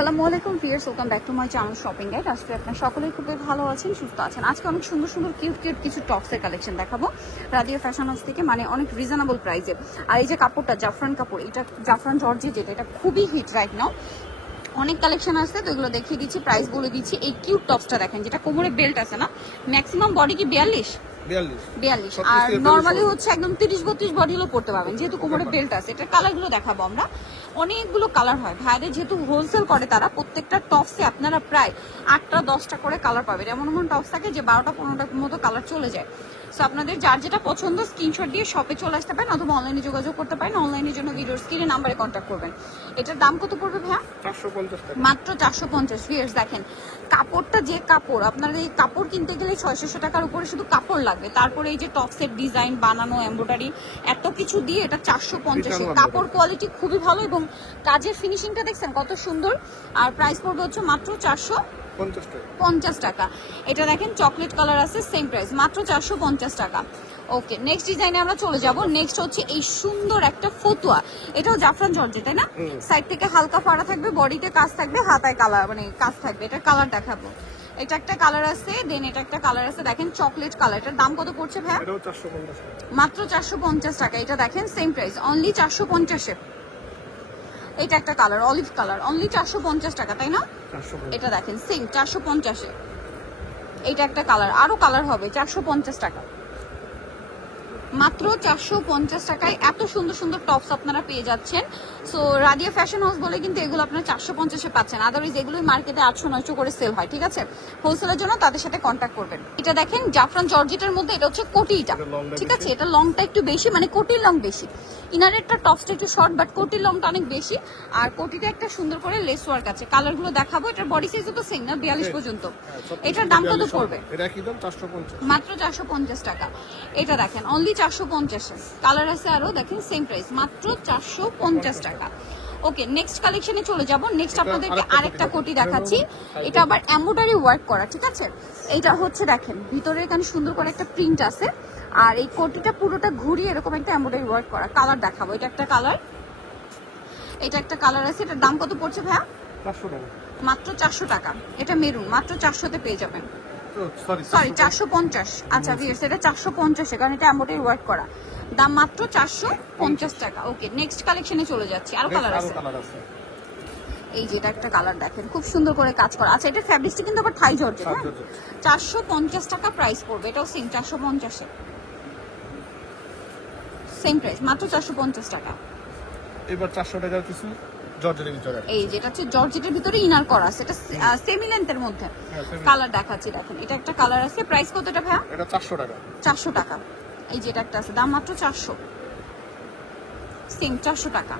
আসসালামু আলাইকুম viewers, welcome back to my channel shopping guide. আজকে আপনারা সকলেই খুবই ভালো আছেন, সুস্থ আছেন। আজকে অনেক সুন্দর সুন্দর কিউট কিছু টপসের কালেকশন দেখাবো রাদিয়া ফ্যাশন হাউস থেকে, মানে অনেক রিজনেবল প্রাইসে। আর এই যে কাপড়টা জাফরান কাপড়, এটা জাফরান জর্জেট, এটা খুবই হিট রাইট নাও। অনেক কালেকশন আছে তো এগুলো দেখিয়ে দিচ্ছি, প্রাইস বলে দিচ্ছি। এই কিউট টপসটা দেখেন, যেটা কোমরে বেল্ট আছে না, ম্যাক্সিমাম বডি কি 42 আর নরমালি হচ্ছে একদম 30-32 বডি হলেও পড়তে পারবেন, যেহেতু কোমরে বেল্ট আছে। এটার কালারগুলো দেখাবো আমরা, অনেকগুলো কালার হয় ভাইদের, যেহেতু হোলসেল করে তারা। প্রত্যেকটা টপসে আপনারা প্রায় 8টা 10টা করে কালার পাবেন। এমন এমন টপস থাকে যে 12টা 15টার মতো কালার চলে যায়। সো আপনাদের যার যেটা পছন্দ স্ক্রিনশট দিয়ে শপে চলে আসতে পারেন, অথবা অনলাইনে যোগাযোগ করতে পারেন। অনলাইনের জন্য ভিডিওর স্ক্রিনে নাম্বারে কন্ট্যাক্ট করবেন। এটার দাম কত পড়বে ভাইয়া? 450 টাকা, মাত্র 450। ভিউয়ার্স দেখেন কাপড়টা, যে কাপড় আপনার এই কাপড় কিনতে গেলে 600 টাকার উপরে শুধু কাপড় লাগবে। তারপরে এই যে টপসের ডিজাইন বানানো, এমব্রয়ডারি, এত কিছু দিয়ে এটা 450। কাপড় কোয়ালিটি খুবই ভালো এবং কাজের ফিনিশিংটা দেখছেন কত সুন্দর। আর প্রাইস পড়বে হচ্ছে মাত্র 450 টাকা। এটা দেখেন চকলেট কালার আছে, সেম প্রাইস মাত্র 450 টাকা। ওকে, নেক্সট ডিজাইনে আমরা চলে যাব। নেক্সট হচ্ছে এই সুন্দর একটা ফতুয়া, এটাও জাফরান জর্জেট তাই না? সাইড থেকে হালকা ফাড়া থাকবে, বডিতে কাজ থাকবে, হাতায় কালার মানে কাজ থাকবে। এটা কালার দেখাবো। এটা একটা কালার আছে, দেন এটা একটা কালার আছে, দেখেন চকলেট কালার। এটার দাম কত পড়ছে ভাই? এটাও 450 টাকা, মাত্র 450 টাকা। এটা দেখেন সেম প্রাইস, অনলি 450 এ। এটা একটা কালার অলিভ কালার, অনলি 450 টাকা তাই না? 450। এটা দেখেন সেম 450 এ। এটা একটা কালার, আরো কালার হবে, 450 টাকা। মাত্র 450 টাকায় এত সুন্দর সুন্দর টপস আপনারা পেয়ে যাচ্ছেন। সো রাদিয়া ফ্যাশন হাউস বলে কিন্তু এগুলো আপনারা 450-এ পাচ্ছেন। আদারওয়াইজ এগুলো মার্কেটে 800-900 করে সেল হয়, ঠিক আছে? হোলসেলের জন্য তাদের সাথে কন্ট্যাক্ট করবেন। এটা দেখেন জাফরান জর্জেটের মধ্যে, এটা হচ্ছে কোটিটা, ঠিক আছে? এটা লংটা একটু বেশি, মানে কোটির লং বেশি। ইনারেরটা টপসটা একটু শর্ট, বাট কোটির লংটা অনেক বেশি। আর কোটিটা একটা সুন্দর করে লেস ওয়ার্ক আছে। কালারগুলো দেখাবো। এটার বডি সাইজও তো সেম না, 42 পর্যন্ত। এটার দাম কত পড়বে? এটা কি দাম? 450, মাত্র 450 টাকা। এটা দেখেন অনলি 450 এ। কালার আছে আরো, দেখেন সেম প্রাইস মাত্র 450 টাকা। ওকে, নেক্সট কালেকশনে চলে যাব। নেক্সট আপনাদেরকে আরেকটা কোটি দেখাচ্ছি। এটা আবার এমব্রয়ডারি ওয়ার্ক করা, ঠিক আছে? এটা হচ্ছে দেখেন ভিতরে এখানে সুন্দর করে একটা প্রিন্ট আছে, আর এই কোটিটা পুরোটা ঘুরিয়ে এরকম একটা এমব্রয়ডারি ওয়ার্ক করা। কালার দেখাবো। এটা একটা কালার, এটা একটা কালার আছে। এটার দাম কত পড়ছে ভাইয়া? 400 টাকা, মাত্র 400 টাকা। এটা মেরুন, মাত্র 400-তে পেয়ে যাবেন। Sorry sorry 450। আচ্ছা ভিউয়ার্স, এটা 450 কারণ এটা এমব্রয়ডারি ওয়ার্ক করা। দাম মাত্র 450 টাকা। ওকে, নেক্সট কালেকশনে চলে যাচ্ছি। আরো কালার আছে, এই যে এটা একটা কালার দেখেন খুব সুন্দর করে কাজ করা। আচ্ছা, এটা ফ্যাব্রিকটা কিন্তু আবার থাই জর্জেট, হ্যাঁ? 450 টাকা প্রাইস পড়বে। এটাও সেম 450-এ, সেম প্রাইস মাত্র 450 টাকা। এবার 400 টাকার কিছু জর্জেটের ভিতরে, এই যেটা হচ্ছে জর্জেটের ভিতরে ইনার করা আছে, এটা সেমি লেন্থের মধ্যে। কালার দেখাচ্ছি দেখেন, এটা একটা কালার আছে। প্রাইস কতটা ভাইয়া? এটা 400 টাকা, 400 টাকা। এই যেটা একটা আছে, দাম মাত্র 400, সেম 400 টাকা।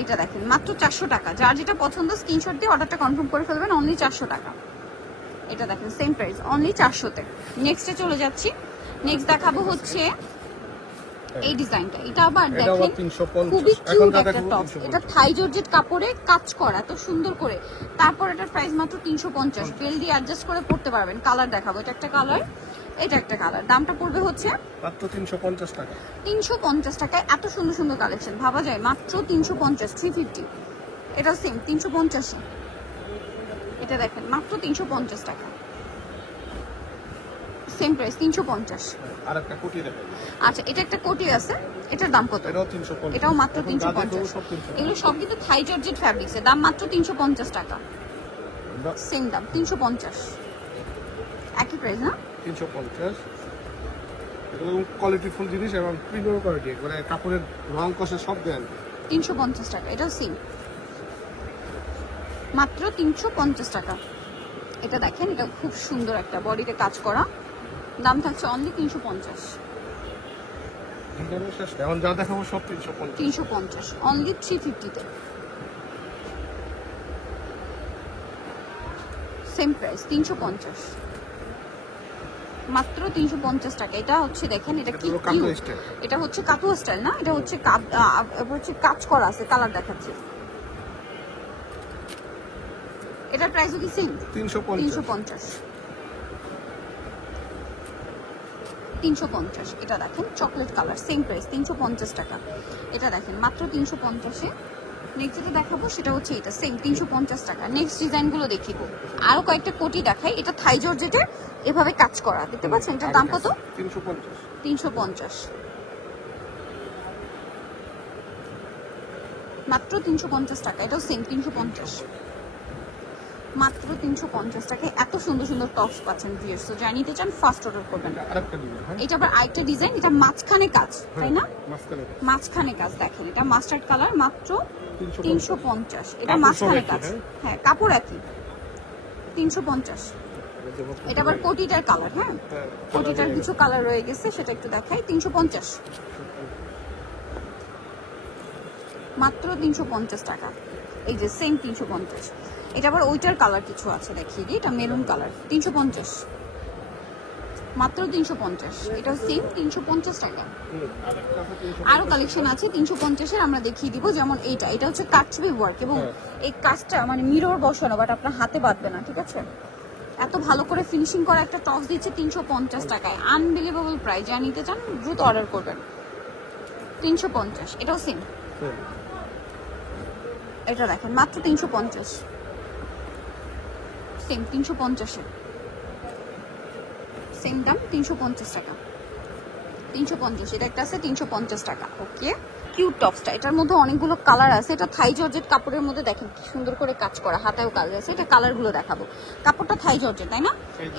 এটা দেখেন মাত্র 400 টাকা। যার যেটা পছন্দ স্ক্রিনশট দিয়ে অর্ডারটা কনফার্ম করে ফেলবেন, অনলি 400 টাকা। এটা দেখেন সেম প্রাইস, অনলি 400-তে। নেক্সটে চলে যাচ্ছি। নেক্সট দেখাবো হচ্ছে এই ডিজাইনটা। এটা আবার দেখেন খুবই কিউট একটা টপ। এটা থাই জর্জেট কাপড়ে কাজ করা এত সুন্দর করে। তারপর এটার প্রাইস মাত্র 350। বেল দিয়ে অ্যাডজাস্ট করে পড়তে পারবেন। কালার দেখাবো। এটা একটা কালার, এটা একটা কালার। দামটা পড়বে হচ্ছে মাত্র 350 টাকা। 350 টাকায় এত সুন্দর সুন্দর কালেকশন, ভাবা যায়? মাত্র 350, 350। এটা সেম 350। এটা দেখেন মাত্র 350 টাকা, সেম প্রাইস 350। আর একটা কোটি দেখাই। আচ্ছা, এটা একটা কোটি আছে। এটার দাম কত? এটাও 350, এটাও মাত্র 350। এগুলো সব কিন্তু থাই জর্জেট ফ্যাব্রিক্সের। দাম মাত্র 350 টাকা, সেম দাম 350, একই প্রাইস না? 350। এটা কোয়ালিটি ফুল জিনিস এবং প্রিমিয়াম কোয়ালিটি, মানে কাপড়ের রং কষে সব গ্যারান্টি। 350 টাকা। এটাও সেম মাত্র 350 টাকা। এটা দেখেন, এটা খুব সুন্দর একটা বডিতে কাজ করা। দাম থাকছে অনলি 350, এখন যা দেখাবো সব 350, অনলি 350-তে, সেম প্রাইস 350, মাত্র 350 টাকা। এটা হচ্ছে দেখেন, এটা কি এটা হচ্ছে কাতুয়া স্টাইল না, এটা হচ্ছে কাজ করা আছে। কালার দেখাচ্ছে। এটার প্রাইসও কি সেম? 350, 350। এটা দেখেন চকলেট কালার, সেম প্রাইস 350 টাকা। এটা দেখেন মাত্র 350-এ। নেক্সট যেটা দেখাবো সেটা হচ্ছে এটা সেম 350 টাকা। নেক্সট ডিজাইনগুলো দেখিব। আরো কয়েকটা কোটি দেখাই। এটা থাই জর্জেটের এভাবে কাজ করা, দেখতে পাচ্ছেন? এটার দাম কত? 350। 350, মাত্র 350 টাকা। এটাও সেম 350, মাত্র 350 টাকায় এত সুন্দর সুন্দর টপস পাচ্ছেন ভিউয়ার্স। তো যারা নিতে চান ফার্স্ট অর্ডার করবেন। আরেকটা ডিজাইন, হ্যাঁ এটা আবার আরেকটা ডিজাইন, এটা মাঝখানে কাজ, তাই না? মাঝখানে মাঝখানে কাজ দেখেন, এটা মাস্টার্ড কালার, মাত্র 350। এটা কাপড় মাঝখানে সব কাজ, একই, হ্যাঁ কাপড় একই, 350। এটা আবার কোটিটার কালার, হ্যাঁ কোটিটার কিছু কালার রয়ে গেছে, সেটা একটু দেখাই। 350, মাত্র 350 টাকা। এই যে সেম 350। এটা আবার ওইটার কালার কিছু আছে, দেখিয়ে দিই। এটা মেরুন কালার, 350, মাত্র 350। এটা সেম 350 টাকা। আরো কালেকশন আছে 350-এর, আমরা দেখিয়ে দিব। যেমন এইটা, এটা হচ্ছে কাটছবি ওয়ার্ক এবং এই কাজটা মানে মিরর বসানো, বাট আপনার হাতে বাঁধবে না, ঠিক আছে? এত ভালো করে ফিনিশিং করা একটা টপস দিচ্ছে 350 টাকায়। Unbelievable price. যা নিতে চান দ্রুত অর্ডার করবেন। 350। এটাও সেম, এটা দেখেন মাত্র 350, সেম 350-এর সেম দাম 350 টাকা। 350, এটা একটা আছে 350 টাকা। ওকে, কিউট টপসটা, এটার মধ্যে অনেকগুলো কালার আছে। এটা থাই জর্জেট কাপড়ের মধ্যে, দেখেন কি সুন্দর করে কাজ করা, হাতায়ও কাজ আছে। এটা কালারগুলো দেখাবো। কাপড়টা থাই জর্জেট, তাই না?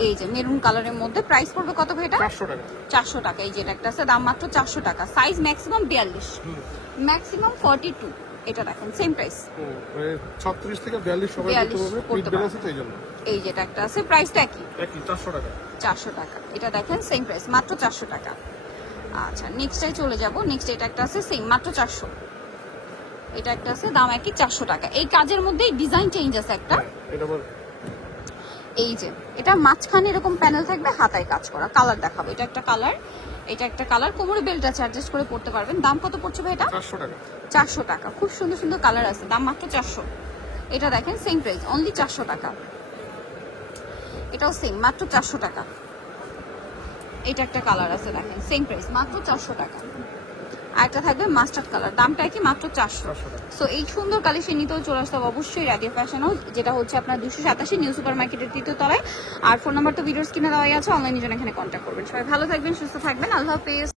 এই যে মেরুন কালারের মধ্যে। প্রাইস পড়বে কত ভাই এটা? 400 টাকা। 400 টাকা। এই যে এটা একটা আছে, দাম মাত্র 400 টাকা। Size maximum 42, maximum 42। এটা দেখেন সেম প্রাইস, 36 থেকে 42 সবাই 42 করতে করতে পারবে, পারবে। এই জন্য এই যে এটা একটা আছে, প্রাইসটা একই, 400 টাকা। 400 টাকা। এটা দেখেন সেম প্রাইস, মাত্র 400 টাকা। আচ্ছা নেক্সটটাই চলে যাব। নেক্সট এটা একটা আছে সেম, মাত্র 400। এটা একটা আছে, দাম একই, 400 টাকা। এই কাজের মধ্যে ডিজাইন চেঞ্জ আছে একটা। এটা বল, এই যে এটা মাঝখানে এরকম প্যানেল থাকবে, হাতায় কাজ করা। কালার দেখাবো। এটা একটা কালার, এটা একটা কালার। কোমরে বেল্ট আছে, অ্যাডজাস্ট করে পড়তে পারবেন। দাম কত পড়ছে ভাই এটা? 400 টাকা। 400 টাকা। খুব সুন্দর সুন্দর কালার আছে, দাম মাত্র 400। এটা দেখেন সেম প্রাইস, অনলি 400 টাকা। এটাও সেম, মাত্র 400 টাকা। এটা একটা কালার আছে, দেখেন সেম প্রাইস, মাত্র 400 টাকা। আর একটা থাকবে মাস্টার্ড কালার, দামটা কি? মাত্র 400। সো এই সুন্দর কালেকশন নিতেও চলে আসতে হবে অবশ্যই রাডিও ফ্যাশন হাউস, যেটা হচ্ছে আপনার 287 নিউ সুপার মার্কেটের 3য় তলায়। আর ফোন নাম্বার তো ভিডিওর স্ক্রিনে দেওয়াই আছে, অনলাইনে জন্য এখানে কন্ট্যাক্ট করবেন। সবাই ভালো থাকবেন, সুস্থ থাকবেন, আল্লাহ হাফেজ।